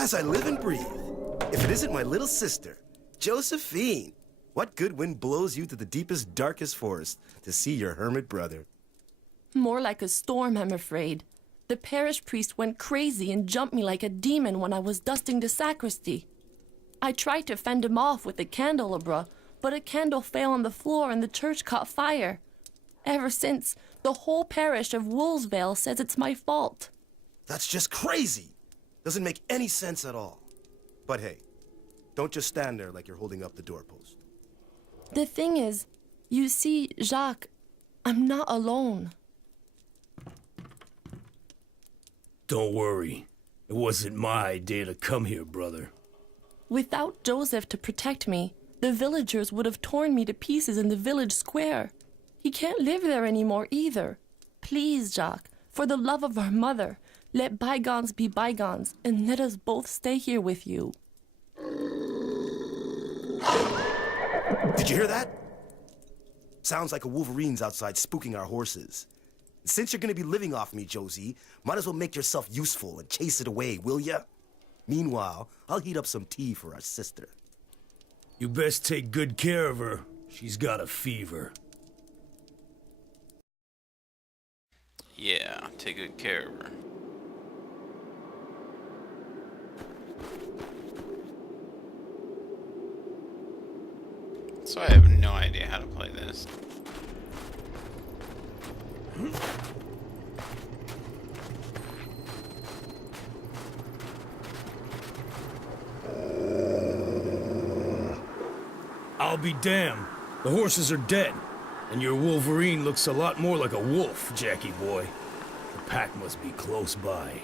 As I live and breathe, if it isn't my little sister, Josephine, what good wind blows you to the deepest, darkest forest to see your hermit brother? More like a storm, I'm afraid. The parish priest went crazy and jumped me like a demon when I was dusting the sacristy. I tried to fend him off with the candelabra, but a candle fell on the floor and the church caught fire. Ever since, the whole parish of Woolsvale says it's my fault. That's just crazy. Doesn't make any sense at all. But hey, don't just stand there like you're holding up the doorpost. The thing is, you see, Jacques, I'm not alone. Don't worry. It wasn't my idea to come here, brother. Without Joseph to protect me, the villagers would have torn me to pieces in the village square. He can't live there anymore either. Please, Jacques, for the love of our mother, let bygones be bygones and let us both stay here with you. Did you hear that? Sounds like a wolverine's outside spooking our horses. Since you're gonna be living off me, Josie, might as well make yourself useful and chase it away, will ya? Meanwhile, I'll heat up some tea for our sister. You best take good care of her. She's got a fever. Yeah, take good care of her. So I have no idea how to play this. I'll be damned. The horses are dead, and your Wolverine looks a lot more like a wolf, Jackie boy. The pack must be close by.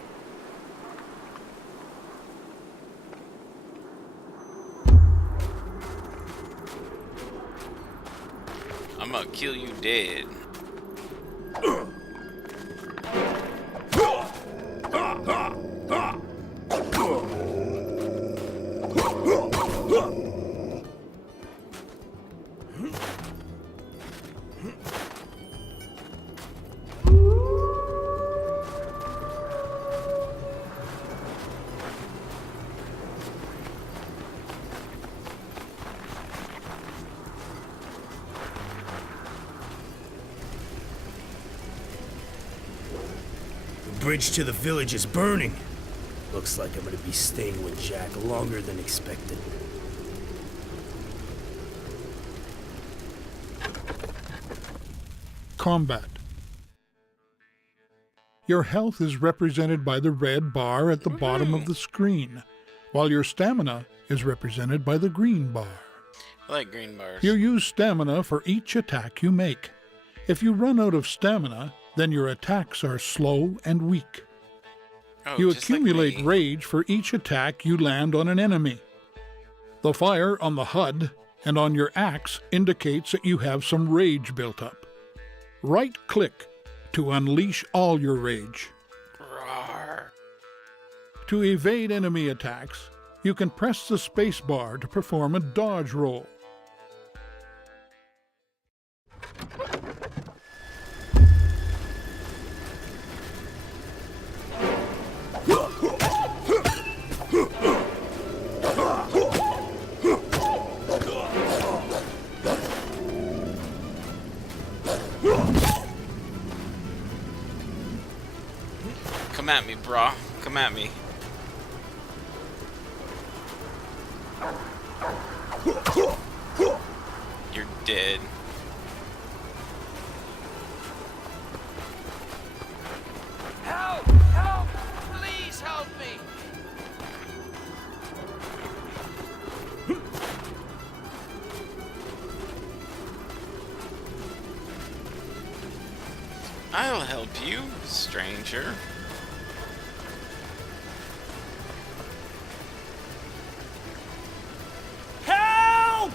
I'm gonna kill you dead. The bridge to the village is burning. Looks like I'm gonna be staying with Jack longer than expected. Combat. Your health is represented by the red bar at the bottom of the screen, while your stamina is represented by the green bar. I like green bars. You use stamina for each attack you make. If you run out of stamina, then your attacks are slow and weak. Oh, You just accumulate like me. rage for each attack you land on an enemy. The fire on the HUD and on your axe indicates that you have some rage built up. Right-click to unleash all your rage. Rawr. To evade enemy attacks, you can press the space bar to perform a dodge roll. Come at me, brah. Come at me. You're dead. Help! Help! Please help me! I'll help you, stranger. Help!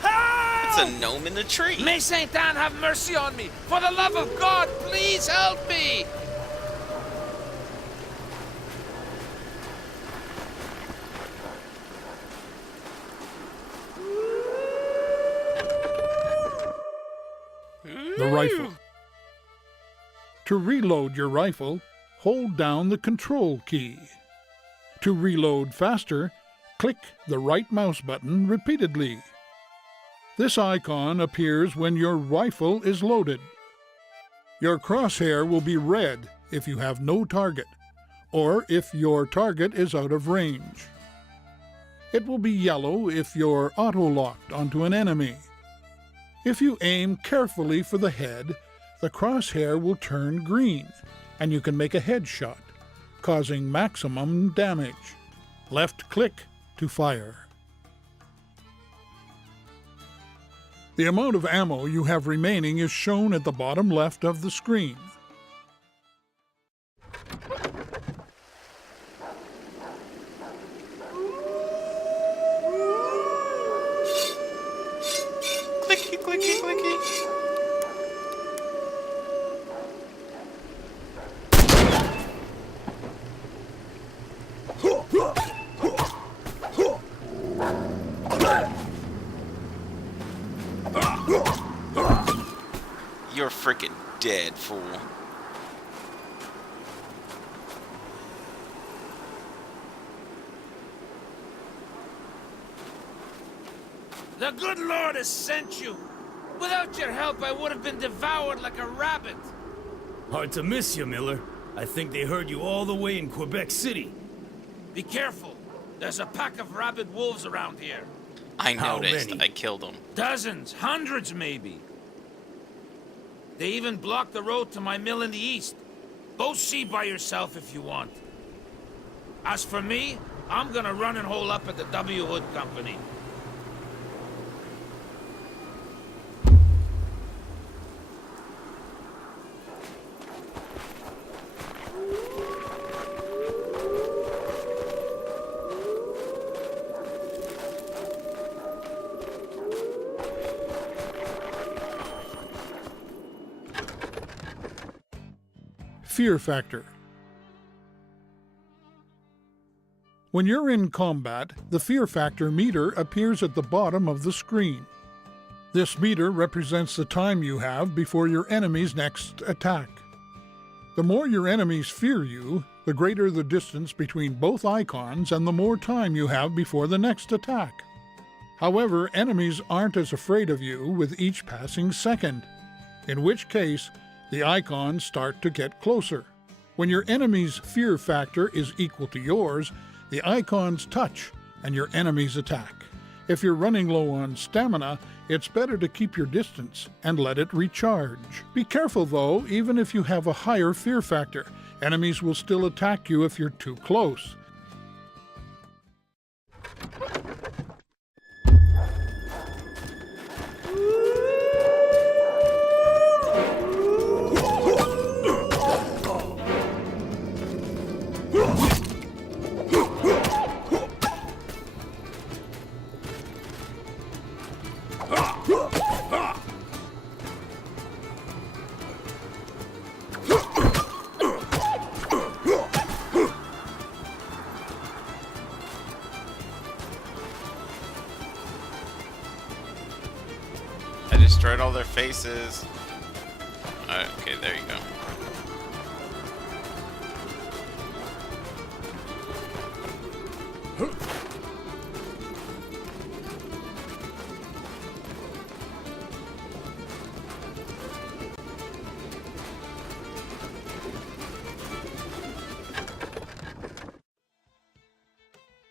Help! It's a gnome in the tree. May Saint Anne have mercy on me! For the love of God, please help me! The rifle. To reload your rifle, hold down the control key. To reload faster, click the right mouse button repeatedly. This icon appears when your rifle is loaded. Your crosshair will be red if you have no target, or if your target is out of range. It will be yellow if you're auto-locked onto an enemy. If you aim carefully for the head, the crosshair will turn green, and you can make a headshot, causing maximum damage. Left click to fire. The amount of ammo you have remaining is shown at the bottom left of the screen. Clicky, clicky, clicky. You're freaking dead, fool. The good Lord has sent you. Without your help, I would have been devoured like a rabbit. Hard to miss you, Miller. I think they heard you all the way in Quebec City. Be careful. There's a pack of rabid wolves around here. I How noticed. many? I killed them. Dozens, hundreds maybe. They even blocked the road to my mill in the east. Go see by yourself if you want. As for me, I'm gonna run and hole up at the W. Hood Company. Fear factor. When you're in combat, the fear factor meter appears at the bottom of the screen. This meter represents the time you have before your enemy's next attack. The more your enemies fear you, the greater the distance between both icons and the more time you have before the next attack. However, enemies aren't as afraid of you with each passing second, in which case the icons start to get closer. When your enemy's fear factor is equal to yours, the icons touch and your enemies attack. If you're running low on stamina, it's better to keep your distance and let it recharge. Be careful though, even if you have a higher fear factor, enemies will still attack you if you're too close. I destroyed all their faces. Okay, there you go.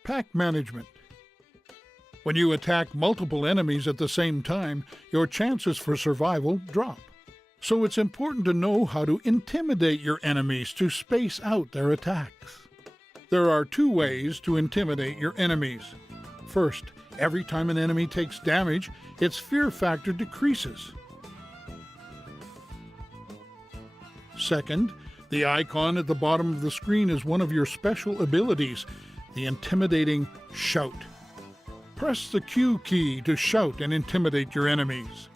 Pack management. When you attack multiple enemies at the same time, your chances for survival drop. So it's important to know how to intimidate your enemies to space out their attacks. There are two ways to intimidate your enemies. First, every time an enemy takes damage, its fear factor decreases. Second, the icon at the bottom of the screen is one of your special abilities, the intimidating shout. Press the Q key to shout and intimidate your enemies.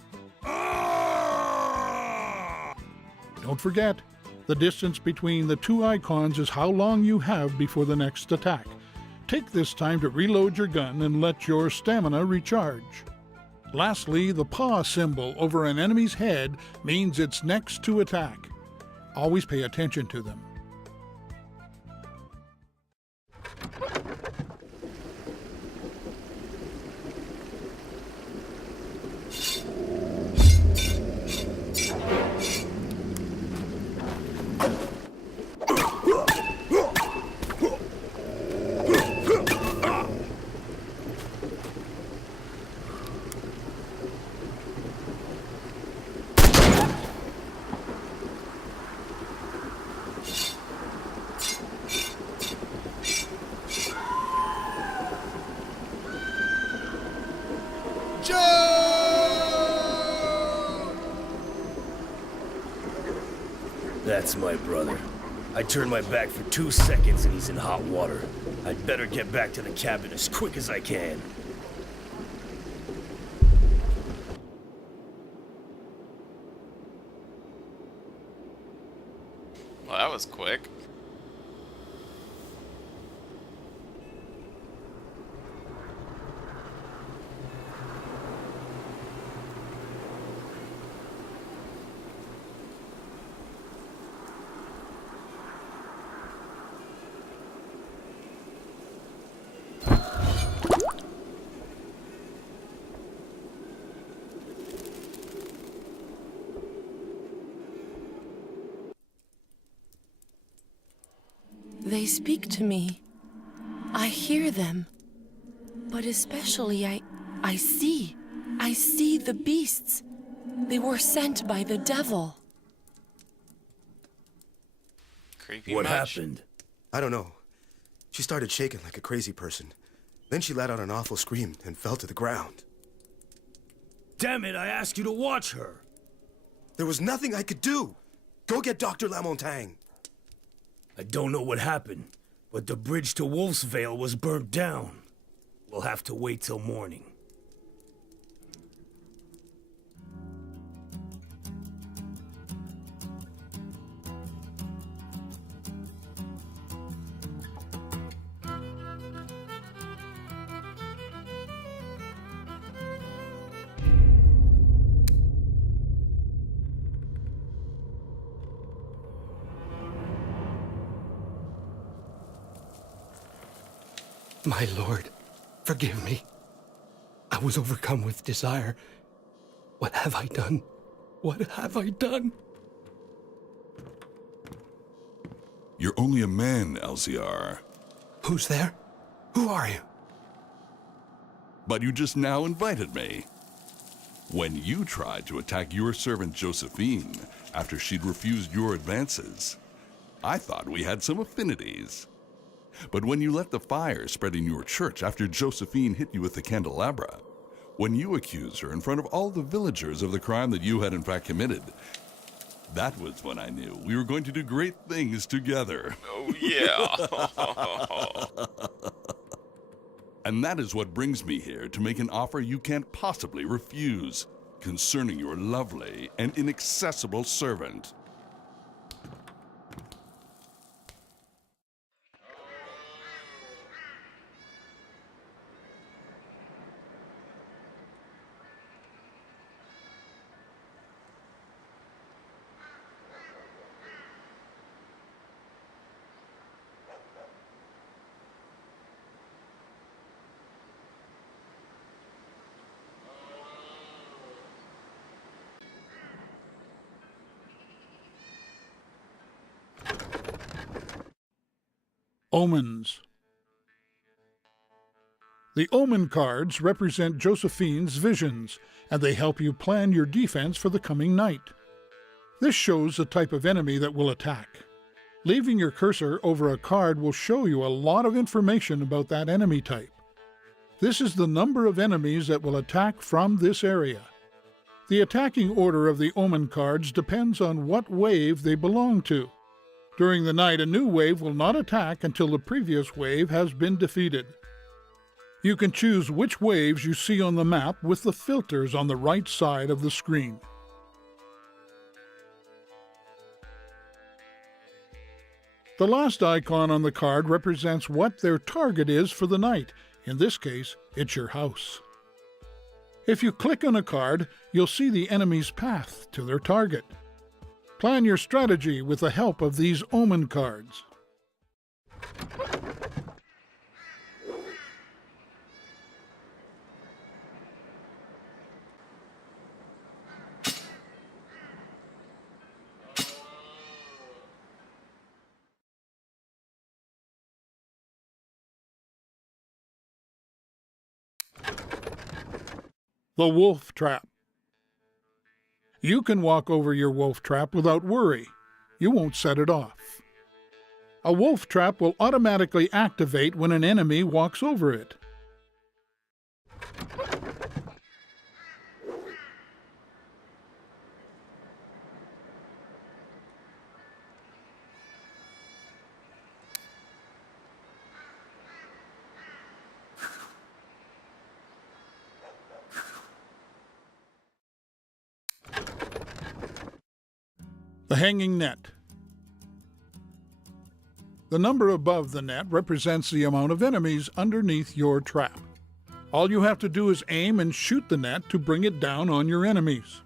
Don't forget, the distance between the two icons is how long you have before the next attack. Take this time to reload your gun and let your stamina recharge. Lastly, the paw symbol over an enemy's head means it's next to attack. Always pay attention to them. That's my brother. I turned my back for 2 seconds and he's in hot water. I'd better get back to the cabin as quick as I can. Well, that was quick. They speak to me. I hear them. But especially I see. I see the beasts. They were sent by the devil. Creepy What much? happened? I don't know. She started shaking like a crazy person. Then she let out an awful scream and fell to the ground. Damn it, I asked you to watch her. There was nothing I could do. Go get Dr. Lamontagne. I don't know what happened, but the bridge to Wolf's Vale was burnt down. We'll have to wait till morning. My lord, forgive me. I was overcome with desire. What have I done? What have I done? You're only a man, LCR. Who's there? Who are you? But you just now invited me. When you tried to attack your servant Josephine after she'd refused your advances, I thought we had some affinities. But when you let the fire spread in your church after Josephine hit you with the candelabra, when you accused her in front of all the villagers of the crime that you had in fact committed, that was when I knew we were going to do great things together. Oh, yeah. And that is what brings me here to make an offer you can't possibly refuse concerning your lovely and inaccessible servant. Omens. The Omen cards represent Josephine's visions, and they help you plan your defense for the coming night. This shows the type of enemy that will attack. Leaving your cursor over a card will show you a lot of information about that enemy type. This is the number of enemies that will attack from this area. The attacking order of the Omen cards depends on what wave they belong to. During the night, a new wave will not attack until the previous wave has been defeated. You can choose which waves you see on the map with the filters on the right side of the screen. The last icon on the card represents what their target is for the night. In this case, it's your house. If you click on a card, you'll see the enemy's path to their target. Plan your strategy with the help of these Omen cards. The Wolf Trap. You can walk over your wolf trap without worry. You won't set it off. A wolf trap will automatically activate when an enemy walks over it. The hanging net. The number above the net represents the amount of enemies underneath your trap. All you have to do is aim and shoot the net to bring it down on your enemies.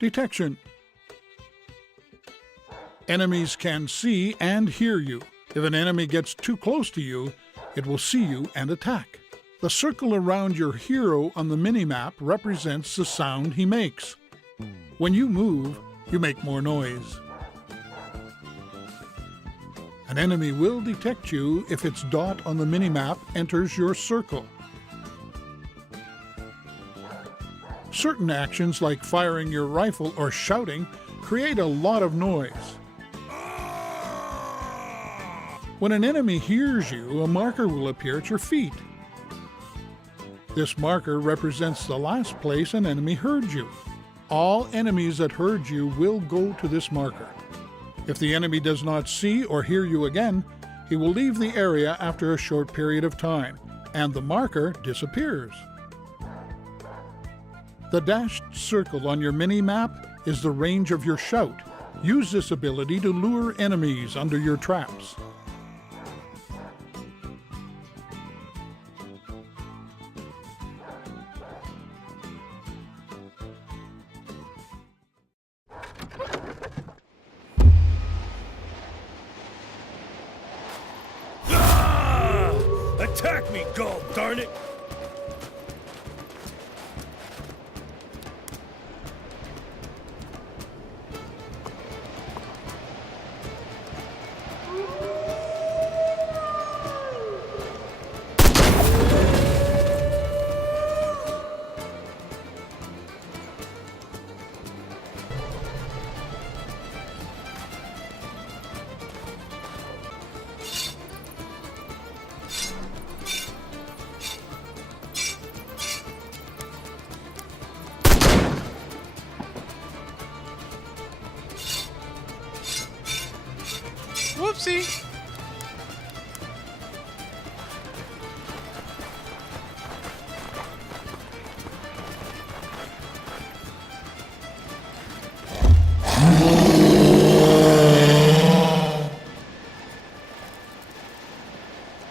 Detection. Enemies can see and hear you. If an enemy gets too close to you, it will see you and attack. The circle around your hero on the minimap represents the sound he makes. When you move, you make more noise. An enemy will detect you if its dot on the minimap enters your circle. Certain actions like firing your rifle or shouting create a lot of noise. When an enemy hears you, a marker will appear at your feet. This marker represents the last place an enemy heard you. All enemies that heard you will go to this marker. If the enemy does not see or hear you again, he will leave the area after a short period of time, and the marker disappears. The dashed circle on your mini-map is the range of your shout. Use this ability to lure enemies under your traps. Attack me, gold, darn it! Whoopsie!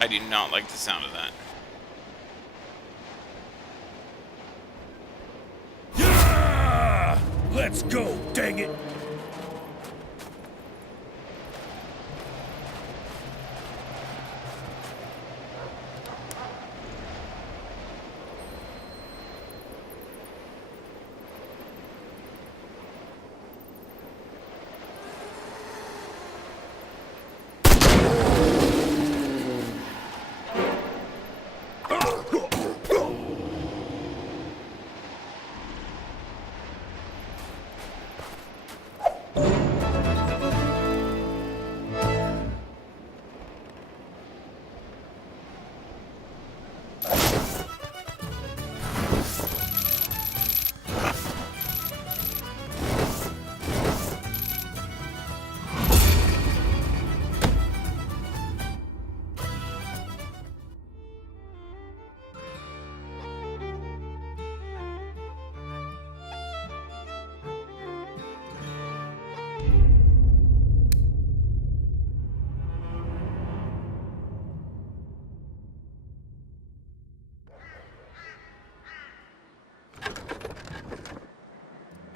I do not like the sound of that. Yeah! Let's go, dang it!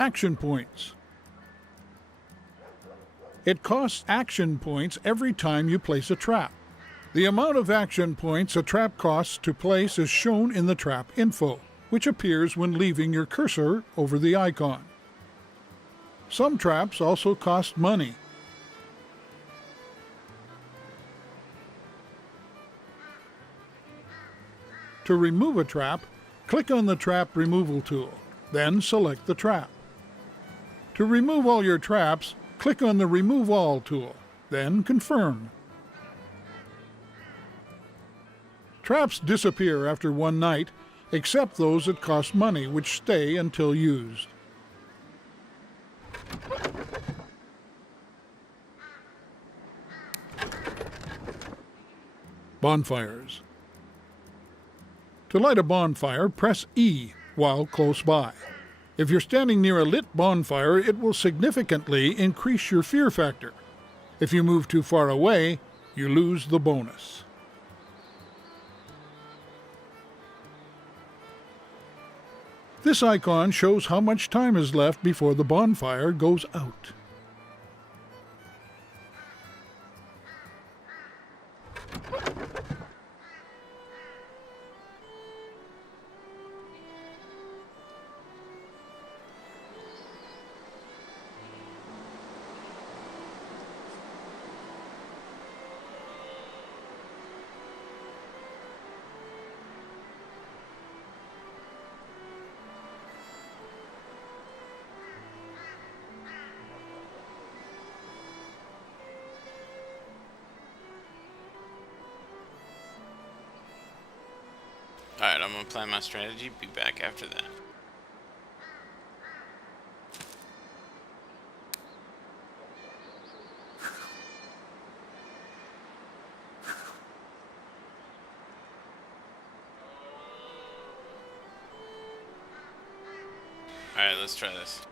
Action points. It costs action points every time you place a trap. The amount of action points a trap costs to place is shown in the trap info, which appears when leaving your cursor over the icon. Some traps also cost money. To remove a trap, click on the Trap Removal tool, then select the trap. To remove all your traps, click on the Remove All tool, then confirm. Traps disappear after one night, except those that cost money, which stay until used. Bonfires. To light a bonfire, press E while close by. If you're standing near a lit bonfire, it will significantly increase your fear factor. If you move too far away, you lose the bonus. This icon shows how much time is left before the bonfire goes out. Alright, I'm gonna plan my strategy, be back after that. Alright, let's try this.